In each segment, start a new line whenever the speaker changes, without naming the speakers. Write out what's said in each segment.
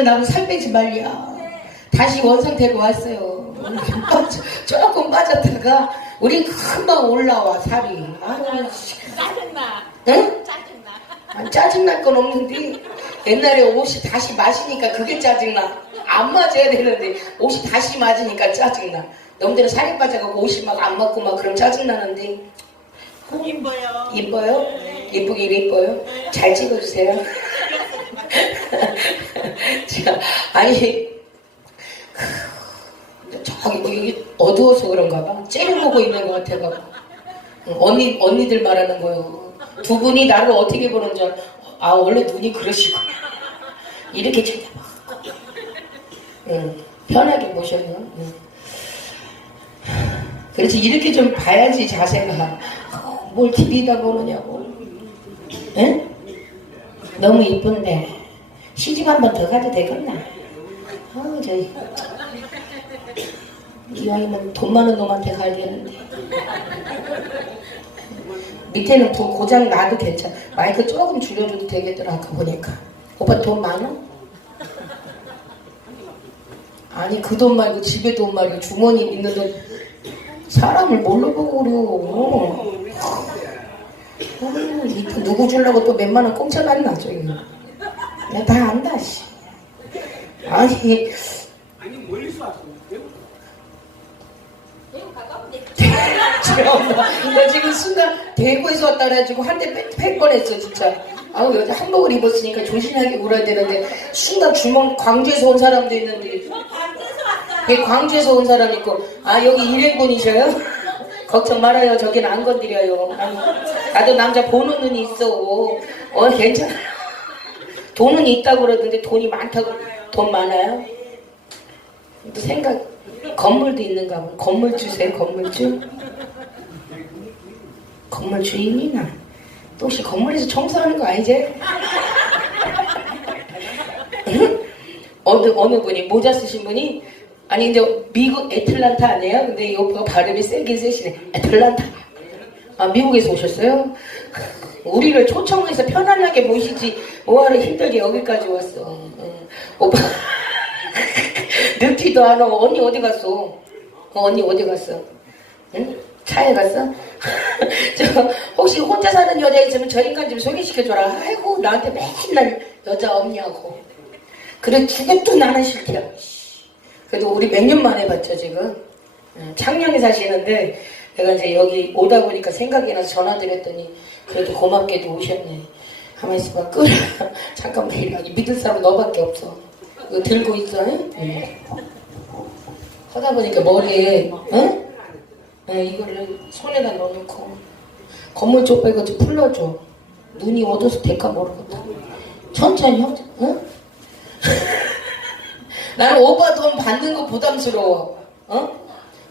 나고 살 빼지 말랴. 다시 원상태로 왔어요. 조금 빠졌다가 우리 금방 올라와 살이. 아유.
짜증나.
응?
짜증나.
아니, 짜증날 건 없는데 옛날에 옷이 다시 맞으니까 그게 짜증나. 안 맞아야 되는데 옷이 다시 맞으니까 짜증나. 놈들은 살이 빠져가고 옷이 막 안 맞고 막 그럼 짜증나는데
이뻐요.
이뻐요? 이쁘긴 이뻐요? 잘 찍어주세요. 자, 아니, 저기 뭐 여기 어두워서 그런가 봐. 째려 보고 있는 것 같아가. 응, 언니, 언니들 말하는 거요. 두 분이 나를 어떻게 보는 줄, 아, 원래 눈이 그러시구나. 이렇게 쳐다봐. 응, 편하게 보셔요. 응. 그렇지, 이렇게 좀 봐야지 자세가. 어, 뭘 TV다 보느냐고. 응? 너무 이쁜데. 시집 한 번 더 가도 되겠나? 아우, 저희. 이왕이면 돈 많은 놈한테 가야 되는데. 밑에는 불 고장 나도 괜찮아. 마이크 조금 줄여줘도 되겠더라, 아까 보니까. 오빠 돈 많아? 아니, 그 돈 말고 집에 돈 말고 주머니 있는 돈. 사람을 뭘로 보고. 아, 이 누구 주려고 또 몇만 원 공짜 갔나, 저기. 내가 다 안다, 씨. 아니,
아니 멀리서
가까운데.
지금 나 지금 순간 대구에서 왔다 그래가지고 한 대 팰 뻔했어 진짜. 아우 여자 한복을 입었으니까 조신하게 울어야 되는데 순간 주먹 광주에서 온 사람도 있는데.
광주에서 왔어요.
그 광주에서 온 사람 있고. 아 여기 일행분이셔요? 걱정 말아요. 저기는 안 건드려요. 아니, 나도 남자 보는 눈이 있어. 어 괜찮아 돈은 있다고 그러던데 돈이 많다고 돈 많아요? 또 생각 건물도 있는가 봐 건물 주세요 건물주 건물 주인이나 또 혹시 건물에서 청소하는 거 아니지? 응? 어느 어느 분이 모자 쓰신 분이 아니 이제 미국 애틀란타 아니에요? 근데 이 오빠가 발음이 세긴 세시네 애틀란타 아 미국에서 오셨어요? 우리를 초청해서 편안하게 모시지 뭐하러 힘들게 여기까지 왔어 응. 오빠 늙지도 않아 언니 어디 갔어? 어, 언니 어디 갔어? 응? 차에 갔어? 저 혹시 혼자 사는 여자 있으면 저 인간 좀 소개시켜줘라 아이고 나한테 맨날 여자 없냐고 그래 죽여도 나는 싫대요 그래도 우리 몇 년 만에 봤죠 지금 응, 창녕에 사시는데 내가 이제 여기 오다 보니까 생각이 나서 전화드렸더니 그래도 고맙게도 오셨네. 가만히 있어봐. 끓여 잠깐만 이래 믿을 사람 너밖에 없어. 이거 들고 있어 응? 하다 보니까 머리에 응? 네, 이거를 손에다 넣어놓고 건물 쪽 빼고 좀 풀러줘. 눈이 어두워서 될까 모르겠다. 천천히 형 응? 나는 오빠 돈 받는 거 부담스러워. 어?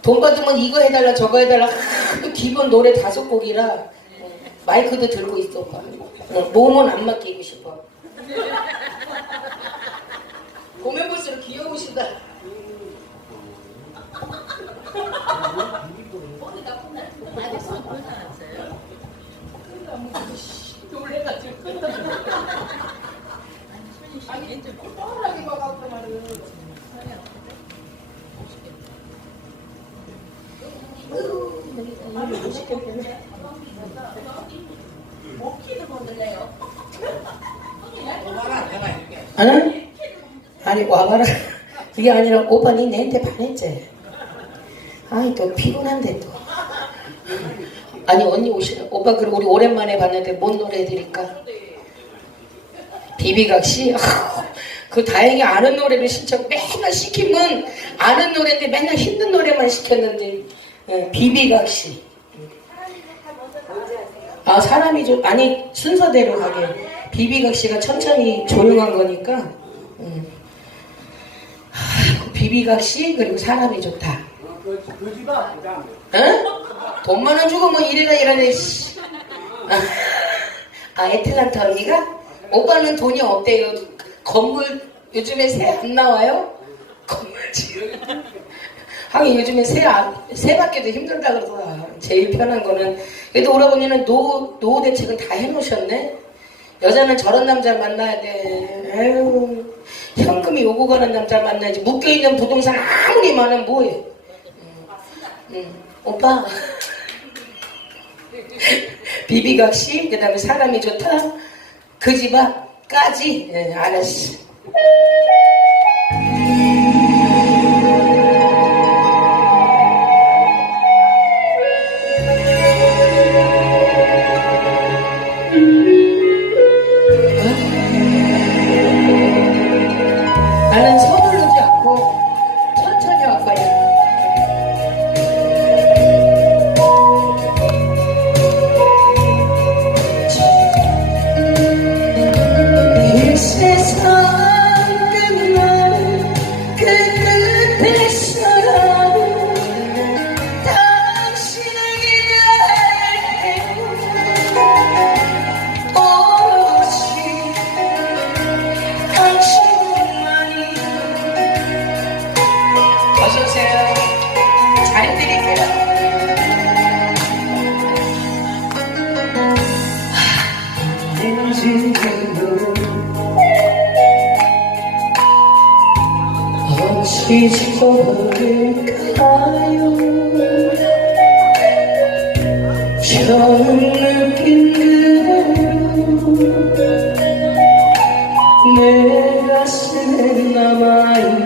돈 받으면 이거 해달라 저거 해달라. 하도 기본 노래 다섯 곡이라 응. 마이크도 들고 있어 몸은 안 맡기고 싶어. 보면 볼수록 귀여우시다. 놀래가지고 아니 뻔하게 봐갖고 말은
먹기도 먹을래요.
아니 아니 와봐라. 그게 아니라 오빠 니 내한테 반했지. 아이 또 피곤한데 또. 아니 언니 오시라 오빠 그리고 우리 오랜만에 봤는데 뭔 노래 해드릴까? 비비각시? 그 다행히 아는 노래를 신청 맨날 시키면 아는 노래인데 맨날 힘든 노래만 시켰는데 예, 비비각시 아 사람이 좀 아니 순서대로 가게 비비각시가 천천히 조용한 거니까 음. 하, 비비각시 그리고 사람이 좋다. 응? 돈만 원 주고 뭐 이래라 이러네 씨. 아, 아 애틀란타 언니가? 오빠는 돈이 없대요 건물 요즘에 새 안 나와요? 건물 지으 하긴 요즘에 새, 안, 새 받기도 힘들다 그러더라. 제일 편한 거는. 그래도 오라버니는 노, 노후 대책은 다 해놓으셨네. 여자는 저런 남자 만나야 돼. 에휴 현금이 오고 가는 남자 만나야지. 묶여있는 부동산 아무리 많으면 뭐해? 음, 음. 오빠. 비비각시 그 다음에 사람이 좋다. 그 집 앞까지. 예, 알았어 저버릴까요 처음 느낀 그대로 내 가슴에 남아있는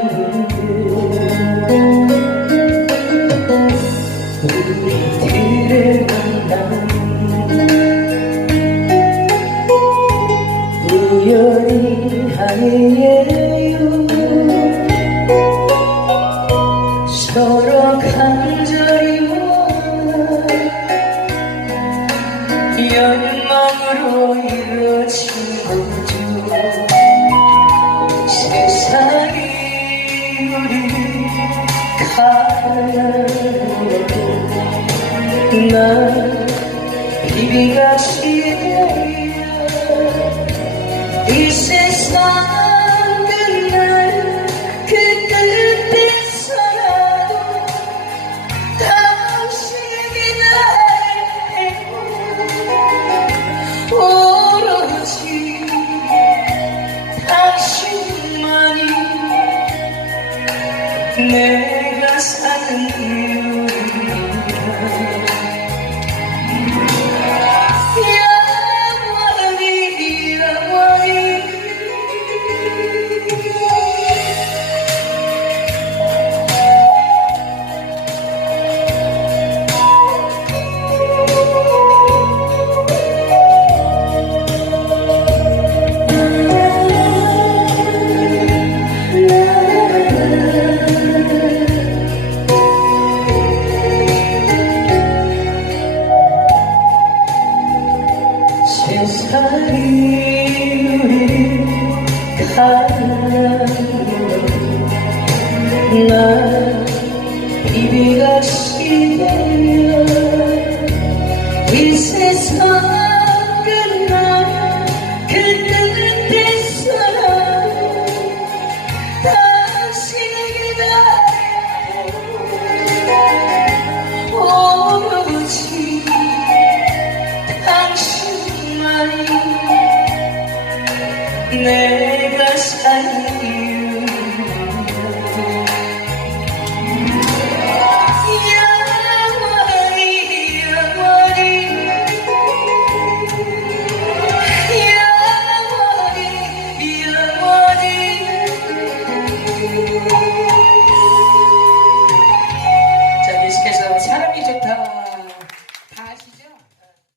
연망으로 이루어진 거죠. 세상이 우리 가는 난 비비가 시대야 이 세상 난